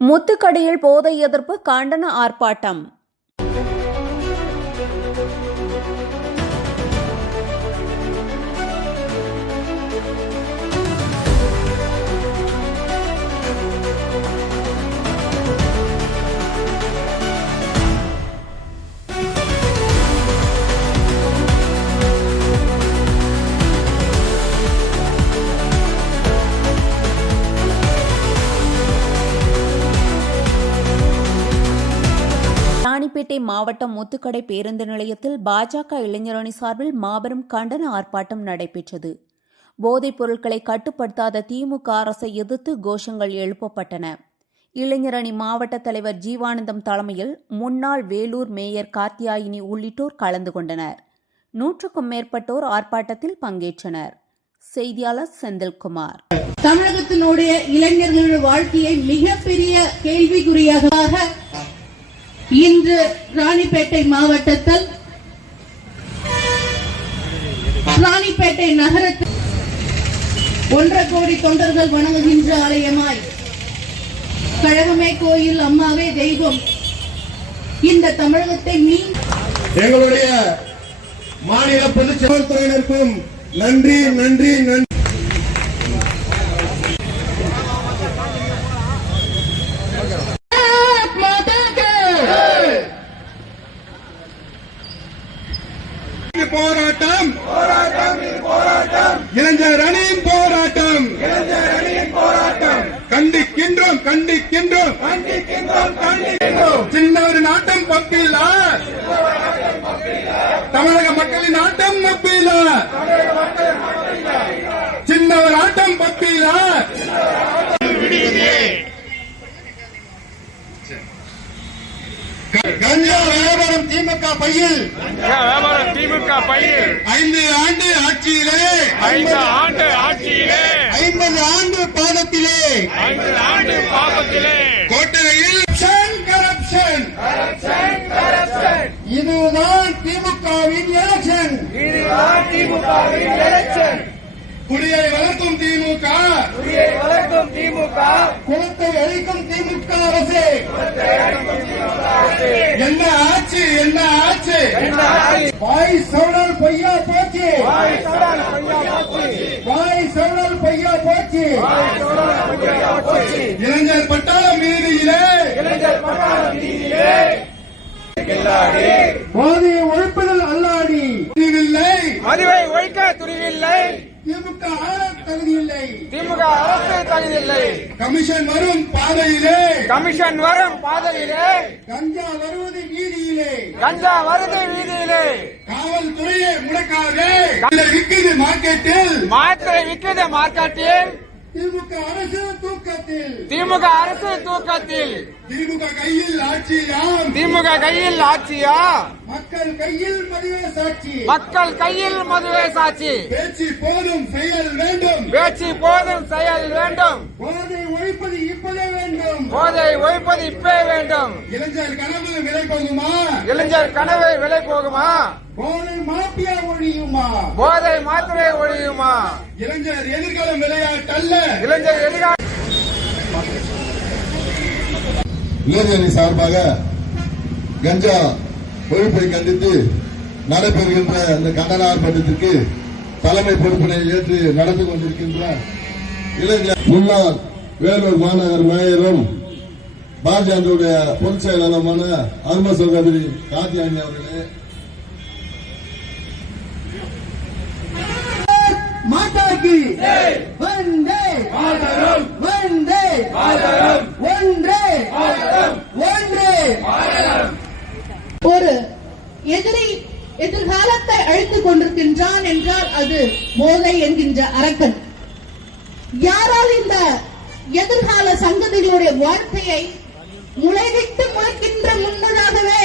முத்துக்கடையில் போதை எதிர்ப்பு கண்டன ஆர்ப்பாட்டம். ராணிப்பேட்டை மாவட்டம் முத்துக்கடை பேருந்து நிலையத்தில் பாஜக இளைஞரணி சார்பில் மாபெரும் கண்டன ஆர்ப்பாட்டம் நடைபெற்றது. போதைப் பொருட்களை கட்டுப்படுத்தாத திமுக அரசை எதிர்த்து கோஷங்கள் எழுப்பப்பட்டன. இளைஞரணி மாவட்ட தலைவர் ஜீவானந்தம் தலைமையில் முன்னாள் வேலூர் மேயர் காத்தியாயினி உள்ளிட்டோர் கலந்து கொண்டனர். 100க்கும் மேற்பட்டோர் ஆர்ப்பாட்டத்தில் பங்கேற்றனர். செய்தியாளர் செந்தில்குமார். தமிழகத்தினுடைய இளைஞர்களுடைய வாழ்க்கையை மிகப்பெரிய கேள்விக்குறியாக இன்று ராணிப்பேட்டை மாவட்டத்தில் ராணிப்பேட்டை நகரத்தில் 1.5 கோடி தொண்டர்கள் வணங்குகின்ற ஆலயமாய் கழகமே கோயில், அம்மாவே தெய்வம், இந்த தமிழகத்தை எங்களுடைய மாநில பொதுச் செயலாளர்களுக்கும் நன்றி நன்றி நன்றி. போராட்டம் இளைஞர் அணியின் போராட்டம் கண்டிக்கின்றோம் கண்டிக்கின்றோம் சின்னவரின் ஆட்டம் பப்பில்லா, தமிழக மக்களின் ஆட்டம் பப்பில்லா, சின்னவர் ஆட்டம் பப்பில்லா. கஞ்சா வியாபாரம் திமுக பையில் 5 ஆண்டு ஆட்சியிலே 50 ஆண்டு பாதத்திலே கோட்டையில் கரப்ஷன் இதுதான் திமுகவின் எலெக்ஷன். குடியை வளர்க்கும் திமுக, குளத்தை அழிக்கும் திமுக அரசு. என்ன ஆச்சு என்ன ஆச்சு? வாய் சவுடல் பொய்யா போச்சு, வாய் சவுடல் பொய்யா போச்சு. இளைஞர் பட்டாளம் வீதியிலே போதையை ஒழிப்பதில் அல்லாடி துணிவில்லை, மதுவை ஒழிக்க துணிவில்லை, திமுக தகுதியில்லை, திமுக அரசு தகுதியில்லை. கமிஷன் வரும் பாதையிலே கஞ்சா வருவது வீதியிலே, காவல்துறையை முடக்காதே. விற்குது மார்க்கெட்டில், மாத்திரை விற்குது மார்க்கெட்டில், திமுக அரசு தூக்கத்தில், திமுக கையில் ஆட்சியா, மக்கள் கையில் மதுவே சாட்சி. பேச்சு போதும் செயல் வேண்டும், போதை ஒழிப்பது இப்பவே வேண்டும். இளைஞர் கனவு விலை போகுமா? போதை மாத்திரை ஒழியுமா? இளைஞர் எதிர்காலம் விளையாட்டல்ல. இளைஞரணி சார்பாக கஞ்சா ஒழிப்பை கண்டித்து நடைபெறுகின்ற இந்த கண்டன ஆர்ப்பாட்டத்திற்கு தலைமை பொறுப்பினை ஏற்று நடந்து கொண்டிருக்கின்ற இளைஞர் முன்னாள் வேலூர் மாநகர் மேயரும் பாஜகவுடைய பொதுச் செயலாளருமான அரும சகோதரி காத்தியாயினி அவர்களே, மாதாக்கு வந்தே மாதரம், வந்தே மாதரம், ஒன்றே ஒன்றே. ஒரு எதிரி எதிர்காலத்தை அழித்துக் கொண்டிருக்கின்றான் என்றால் அது போதை என்கின்ற அரக்கன். யாரால் இந்த எதிர்கால சங்கதிகளுடைய வாழ்க்கையை முளைவிட்டு முளைக்கின்ற முன்னதாகவே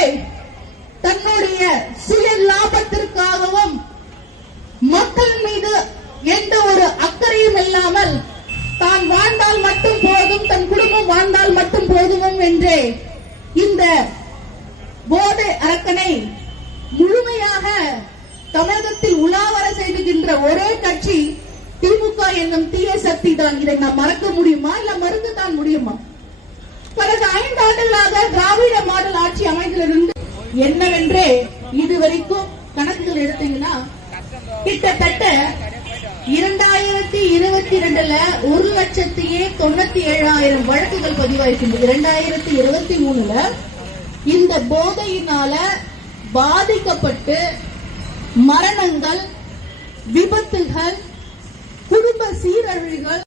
தன்னுடைய சுய லாபத்திற்காகவும் மக்கள் மீது எந்த ஒரு அக்கறையும் இல்லாமல் தான் வாழ்ந்தால் மட்டும் போதும், தன் குடும்பம் வாழ்ந்தால் மட்டும் போதும் என்றே இந்த போதை அரக்கனை முழுமையாக தமிழகத்தில் உலாவர செய்கின்ற ஒரே கட்சி திமுக என்னும் தீய சக்தி தான். இதை நாம் மறக்க முடியுமா? இல்ல மறுத்து தான் முடியுமா? பல ஆண்டுகளாக திராவிட மாடல் ஆட்சி அமைந்திலிருந்து என்னவென்றே இதுவரைக்கும் கணக்குகள் எடுத்தீங்கன்னா கிட்டத்தட்ட 2022ல 1,97,000 வழக்குகள் பதிவாயிருக்கின்றது. 2023ல இந்த போதையினால பாதிக்கப்பட்டு மரணங்கள், விபத்துகள், குடும்ப சீரழிவுகள்